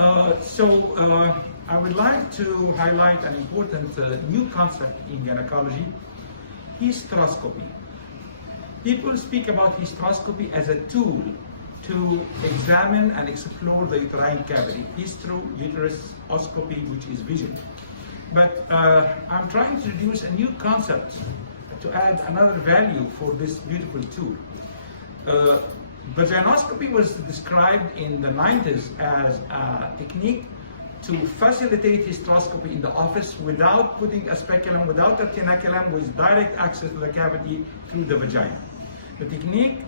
I would like to highlight an important new concept in gynecology, hysteroscopy. People speak about hysteroscopy as a tool to examine and explore the uterine cavity, hysterouteroscopy, which is vision. But I'm trying to introduce a new concept to add another value for this beautiful tool. Vaginiscopy was described in the 90s as a technique to facilitate hysteroscopy in the office without putting a speculum, without a tenaculum, with direct access to the cavity through the vagina. The technique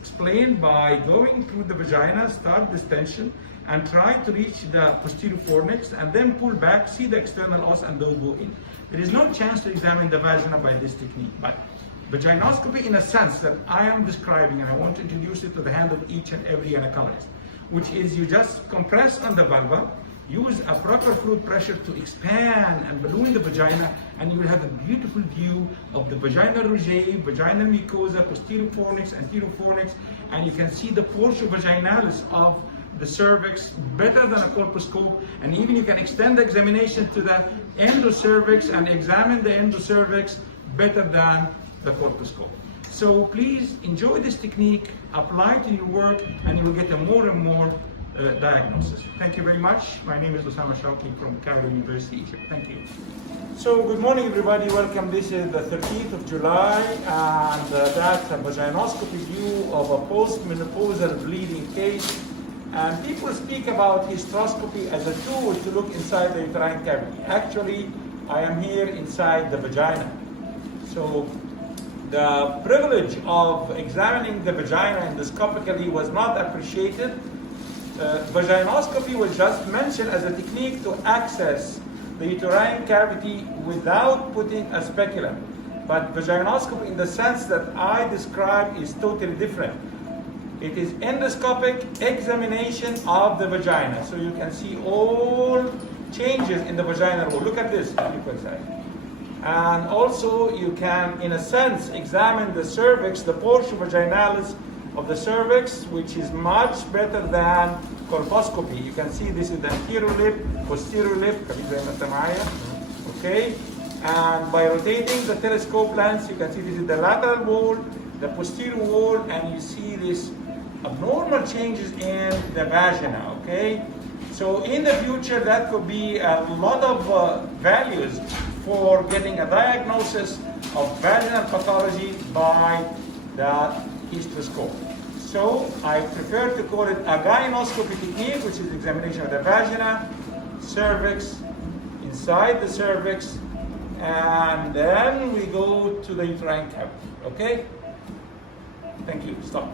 explained by going through the vagina, start distension, and try to reach the posterior fornix, and then pull back, see the external os, and then go in. There is no chance to examine the vagina by this technique, but vaginiscopy, in a sense that I am describing, and I want to introduce it to the hand of each and every gynecologist, which is you just compress on the vulva, use a proper fluid pressure to expand and balloon the vagina, and you will have a beautiful view of the vaginal rosette, vaginal mucosa, posterior fornix, anterior fornix, and you can see the portion vaginalis of the cervix better than a colposcope, and even you can extend the examination to the endocervix and examine the endocervix better than the colposcope. So please enjoy this technique, apply it to your work, and you will get a more and more diagnosis. Thank you very much. My name is Shawki from Cairo University, Egypt. Thank you. So good morning, everybody. Welcome. This is the 13th of July, and that's a vaginiscopy view of a postmenopausal bleeding case. And people speak about hysteroscopy as a tool to look inside the uterine cavity. Actually, I am here inside the vagina. So the privilege of examining the vagina endoscopically was not appreciated. Vaginiscopy was just mentioned as a technique to access the uterine cavity without putting a speculum. But vaginiscopy, in the sense that I described, is totally different. It is endoscopic examination of the vagina. So you can see all changes in the vaginal wall. Look at this. And also you can, in a sense, examine the cervix, the portion vaginalis of the cervix, which is much better than colposcopy. You can see this is the anterior lip, posterior lip, okay? And by rotating the telescope lens, you can see this is the lateral wall, the posterior wall, and you see this abnormal changes in the vagina, okay? So in the future, that could be a lot of values for getting a diagnosis of vaginal pathology by the hysteroscope. So I prefer to call it a gynoscopy technique, which is examination of the vagina, cervix, inside the cervix, and then we go to the uterine cavity, okay? Thank you, stop.